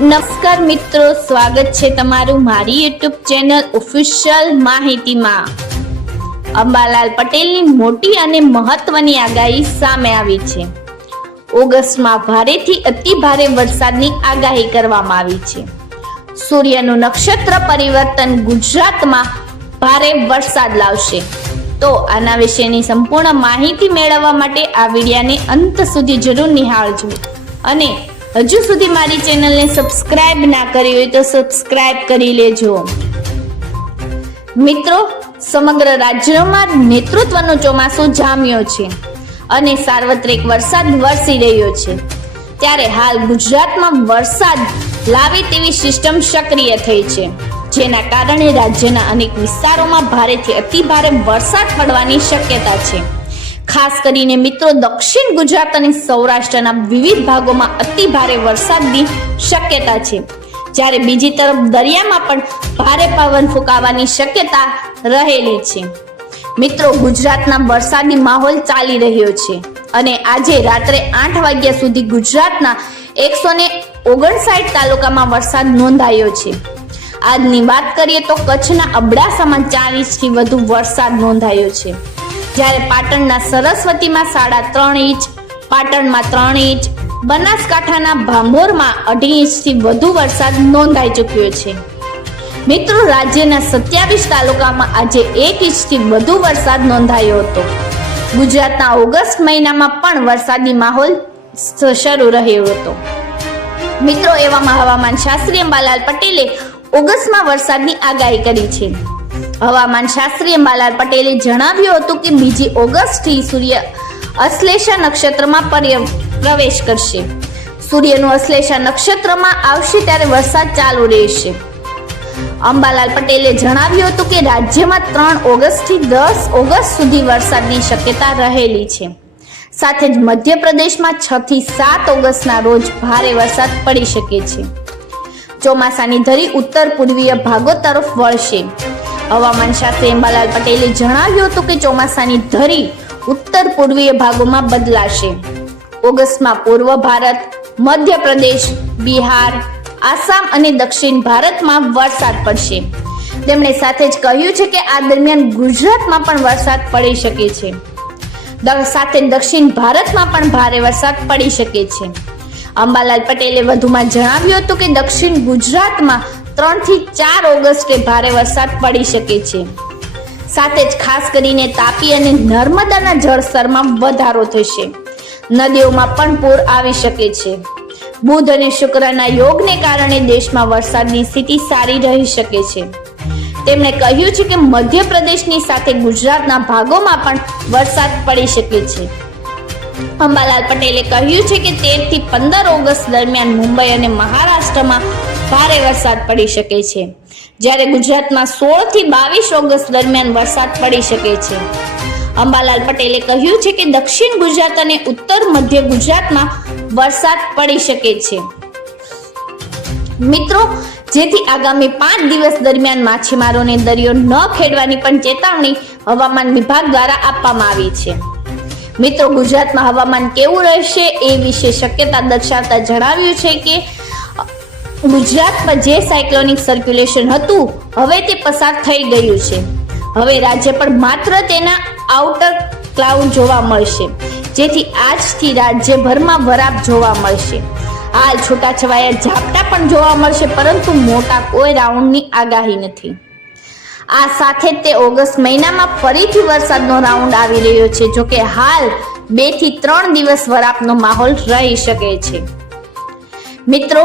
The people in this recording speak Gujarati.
નમસ્કાર મિત્રો, સ્વાગત છે તમારું મારી યુટ્યુબ ચેનલ ઓફિશિયલ માહિતીમાં. અંબાલાલ પટેલની મોટી અને મહત્વની આગાહી સામે આવી છે. ઓગસ્ટમાં ભારેથી અતિ ભારે વરસાદની આગાહી કરવામાં આવી છે. સૂર્યનું નક્ષત્ર પરિવર્તન ગુજરાતમાં ભારે વરસાદ લાવશે. તો આના વિશેની સંપૂર્ણ માહિતી મેળવવા માટે આ વિડિયાને અંત સુધી જરૂર નિહાળજો. અને હજુ સુધી મારી ચેનલને સબસ્ક્રાઇબ ના કરી હોય તો સબસ્ક્રાઇબ કરી લેજો. મિત્રો, સમગ્ર રાજ્યમાં નેતૃત્વનો ચોમાસું જામ્યો છે અને સાર્વત્રિક વરસાદ વરસી રહ્યો છે. ત્યારે હાલ ગુજરાતમાં વરસાદ લાવે તેવી સિસ્ટમ સક્રિય થઈ છે, જેના કારણે રાજ્યના અનેક વિસ્તારોમાં ભારેથી અતિ ભારે વરસાદ પડવાની શક્યતા છે. ખાસ કરીને મિત્રો, દક્ષિણ ગુજરાત અને સૌરાષ્ટ્રના વિવિધ ભાગોમાં અતિ ભારે વરસાદની શક્યતા છે. જ્યારે બીજી તરફ દરિયામાં પણ ભારે પવન ફૂંકાવાની શક્યતા રહેલી છે. મિત્રો, ગુજરાતના વરસાદી માહોલ ચાલી રહ્યો છે અને આજે રાત્રે આઠ વાગ્યા સુધી ગુજરાતના એકસો ને ઓગણસાઠ તાલુકામાં વરસાદ નોંધાયો છે. આજની વાત કરીએ તો કચ્છના અબડાસામાં ચાલીસથી વધુ વરસાદ નોંધાયો છે. જ્યારે પાટણના સરસ્વતીમાં સાડા ત્રણ ઇંચ, પાટણમાં ત્રણ ઇંચ, બનાસકાંઠાના ભાંભોરમાં અઢી ઇંચથી વધુ વરસાદ નોંધાઈ ચૂક્યો છે. મિત્રો, રાજ્યના સત્યાવીસ તાલુકામાં આજે એક ઇંચથી વધુ વરસાદ નોંધાયો હતો. ગુજરાતના ઓગસ્ટ મહિનામાં પણ વરસાદી માહોલ શરૂ રહ્યો હતો. મિત્રો, એવામાં હવામાન શાસ્ત્રી અંબાલાલ પટેલે ઓગસ્ટમાં વરસાદની આગાહી કરી છે. હવામાન શાસ્ત્રી અંબાલાલ પટેલે જણાવ્યું હતું કે બીજી ઓગસ્ટથી સૂર્ય અશ્લેષા નક્ષત્રમાં પ્રવેશ કરશે. સૂર્યનું અશ્લેષા નક્ષત્રમાં આવશે ત્યારે વરસાદ ચાલુ રહેશે. અંબાલાલ પટેલે જણાવ્યું હતું કે રાજ્યમાં ત્રણ ઓગસ્ટથી દસ ઓગસ્ટ સુધી વરસાદની શક્યતા રહેલી છે. સાથે જ મધ્યપ્રદેશમાં છ થી સાત ઓગસ્ટના રોજ ભારે વરસાદ પડી શકે છે. ચોમાસાની ધરી ઉત્તર પૂર્વીય ભાગો તરફ વળશે. હવામાન શાસ્ત્રી અંબાલાલ પટેલે જણાવ્યું હતું કે ચોમાસાની ધરી ઉત્તર પૂર્વીય ભાગોમાં બદલાશે. ઓગસ્ટમાં પૂર્વ ભારત, મધ્યપ્રદેશ, બિહાર, આસામ અને દક્ષિણ ભારતમાં વરસાદ પડશે. તેમણે સાથે જ કહ્યું છે કે આ દરમિયાન ગુજરાતમાં પણ વરસાદ પડી શકે છે. સાથે દક્ષિણ ભારતમાં પણ ભારે વરસાદ પડી શકે છે. અંબાલાલ પટેલે વધુમાં જણાવ્યું હતું કે દક્ષિણ ગુજરાતમાં ત્રણથી ચાર ઓગસ્ટે ભારે વરસાદ પડી શકે છે. સાથે જ ખાસ કરીને તાપી અને નર્મદાના જળસ્તરમાં વધારો થશે. નદીઓમાં પણ પૂર આવી શકે છે. બુધ અને શુક્રના યોગને કારણે દેશમાં વરસાદની સ્થિતિ સારી રહી શકે છે. તેમણે કહ્યું છે કે મધ્યપ્રદેશની સાથે ગુજરાતના ભાગોમાં પણ વરસાદ પડી શકે છે. અંબાલાલ પટેલે કહ્યું છે કે તેરથી પંદર ઓગસ્ટ દરમિયાન મુંબઈ અને મહારાષ્ટ્રમાં ભારે વરસાદ પડી શકે છે. જ્યારે ગુજરાતમાં સોળથી બાવીસ ઓગસ્ટ દરમિયાન વરસાદ પડી શકે છે. અંબાલાલ પટેલે કહ્યું છે કે દક્ષિણ ગુજરાત અને ઉત્તર મધ્ય ગુજરાતમાં વરસાદ પડી શકે છે. મિત્રો, જેથી આગામી પાંચ દિવસ દરમિયાન માછીમારોને દરિયો ન ખેડવાની પણ ચેતવણી હવામાન વિભાગ દ્વારા આપવામાં આવી છે. મિત્રો, ગુજરાતમાં હવામાન કેવું રહેશે એ વિશે શક્યતા દર્શાવતા જણાવ્યું છે કે ગુજરાત પર જે સાયક્લોનિક સર્ક્યુલેશન હતું, હવે તે પસાર થઈ ગયું છે. હવે રાજ્ય પર માત્ર તેના આઉટર ક્લાઉડ જોવા મળશે, જેથી આજથી રાજ્યભરમાં વરાપ જોવા મળશે. હાલ છૂટાછવાયા ઝાપટા પણ જોવા મળશે, પરંતુ મોટા કોઈ રાઉન્ડની આગાહી નથી. આ સાથે તે ઓગસ્ટ મહિનામાં ફરીથી વરસાદનો રાઉન્ડ આવી રહ્યો છે જોકે હાલ બેથી ત્રણ દિવસ વરાપનો માહોલ રહી શકે છે. મિત્રો